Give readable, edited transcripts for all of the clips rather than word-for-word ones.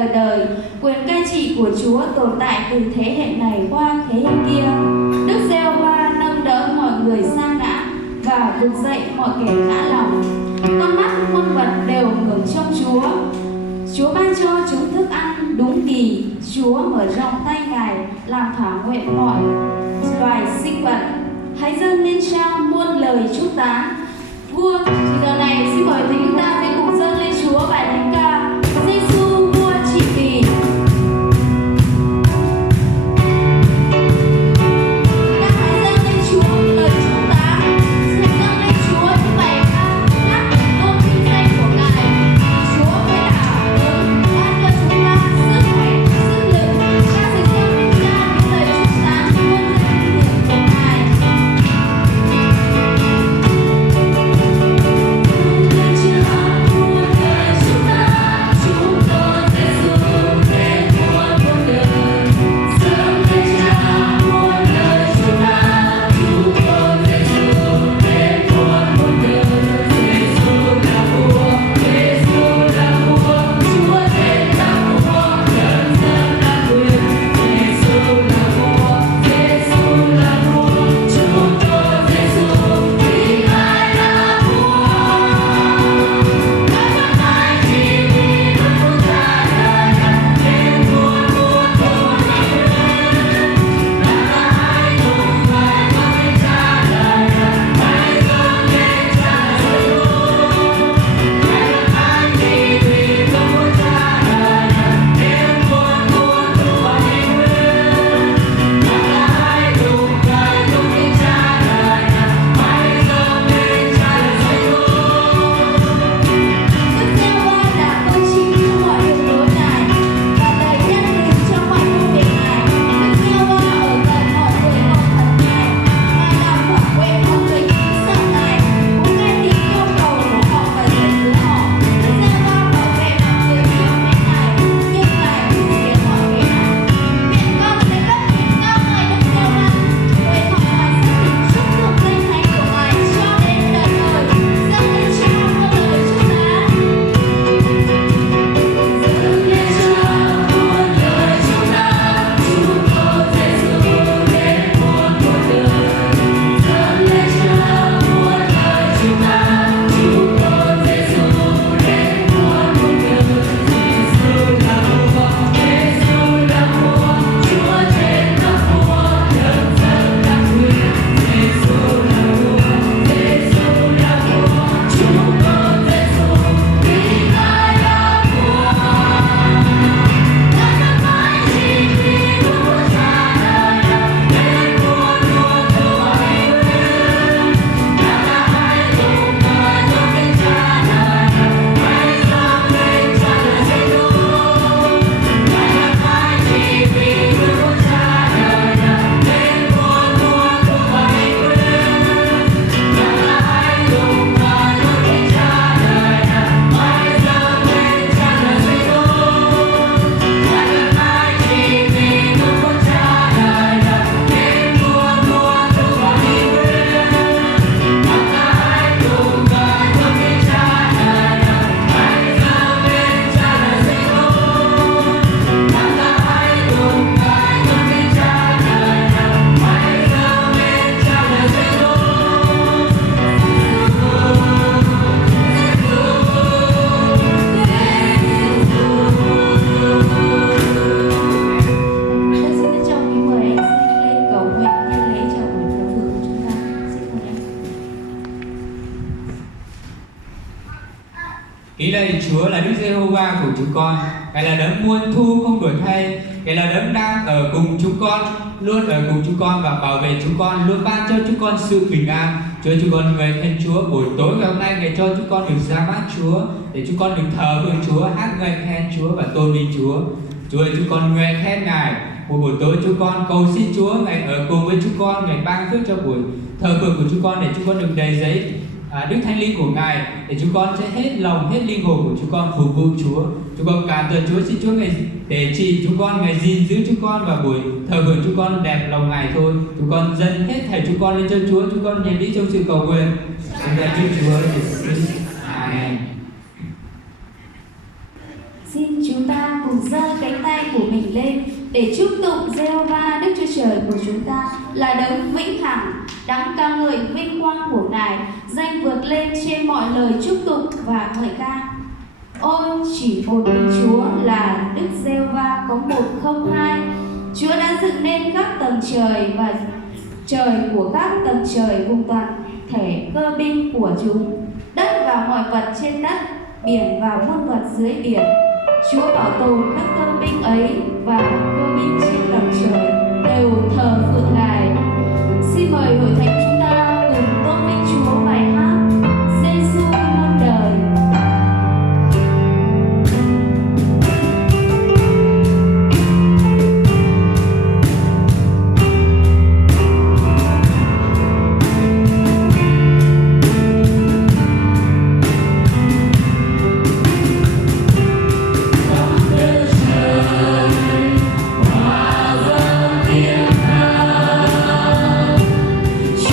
đời đời. Quyền cai trị của Chúa tồn tại từ thế hệ này qua thế hệ kia. Đức Giê-hô-va nâng đỡ mọi người sa ngã và vực dậy mọi kẻ ngã lòng. Con mắt muôn vật đều ngưỡng trông Chúa. Chúa ban cho chúng thức ăn đúng kỳ. Chúa mở rộng tay Ngài làm thỏa nguyện mọi loài sinh vật. Hãy dâng lên Cha muôn lời chúc tán. Vua, giờ này xin mời thầy chúng ta sẽ cùng dâng lên Chúa bài thánh ca Giê-xu vua trị vì. Ý lạy Chúa là Đức Giê-hô-va của chúng con, Ngài là đấng muôn thu không đổi thay, Ngài là đấng đang ở cùng chúng con, luôn ở cùng chúng con và bảo vệ chúng con, luôn ban cho chúng con sự bình an. Chúa, chúng con ngợi khen Chúa buổi tối ngày hôm nay, Ngài cho chúng con được ra mắt Chúa, để chúng con được thờ phượng Chúa, hát ngợi khen Chúa và tôn vinh Chúa. Chúa ơi, chúng con ngợi khen Ngài. Một buổi tối chúng con cầu xin Chúa Ngài ở cùng với chúng con, Ngài ban phước cho buổi thờ phượng của chúng con, để chúng con được đầy dẫy Đức Thánh Linh của Ngài, để chúng con sẽ hết lòng, hết linh hồn của chúng con phục vụ Chúa. Chúng con cảm tạ Chúa, xin Chúa Ngài để trị chúng con, Ngài gìn giữ chúng con, và buổi thờ phượng chúng con đẹp lòng Ngài thôi. Chúng con dâng hết thảy chúng con lên cho Chúa, chúng con nhận lý trong sự cầu nguyện. Xin lạy Chúa Giêsu. Amen. Xin chúng ta cùng cùng giơ cánh tay của mình lên để chúc tụng Giê-hô-va Đức Chúa Trời của chúng ta là đấng vĩnh hằng, đáng ca ngợi vinh quang của Ngài, danh vượt lên trên mọi lời chúc tụng và ngợi ca. Ôi chỉ một mình Chúa là Đức Giê-hô-va có một không hai. Chúa đã dựng nên các tầng trời và trời của các tầng trời cùng toàn thể cơ binh của chúng, đất và mọi vật trên đất, biển và muôn vật dưới biển. Chúa bảo tồn các cơ binh ấy và cơ binh trên tầng trời đều thờ phượng Ngài. Xin mời hội thánh chúng ta cùng tôn vinh Chúa bài hát Giê-xu muôn đời. Chúa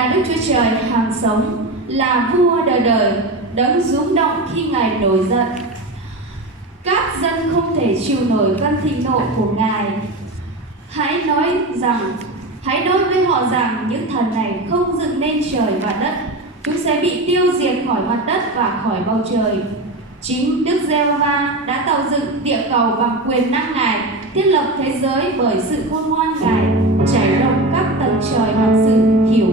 là Đức Chúa Trời hàng sống, là vua đời đời, đấng rúng động khi Ngài nổi giận. Các dân không thể chịu nổi cơn thịnh nộ của Ngài. Hãy nói với họ rằng những thần này không dựng nên trời và đất, chúng sẽ bị tiêu diệt khỏi mặt đất và khỏi bầu trời. Chính Đức Giê-hô-va đã tạo dựng địa cầu bằng quyền năng Ngài, thiết lập thế giới bởi sự khôn ngoan Ngài, trải rộng các tầng trời bằng sự hiểu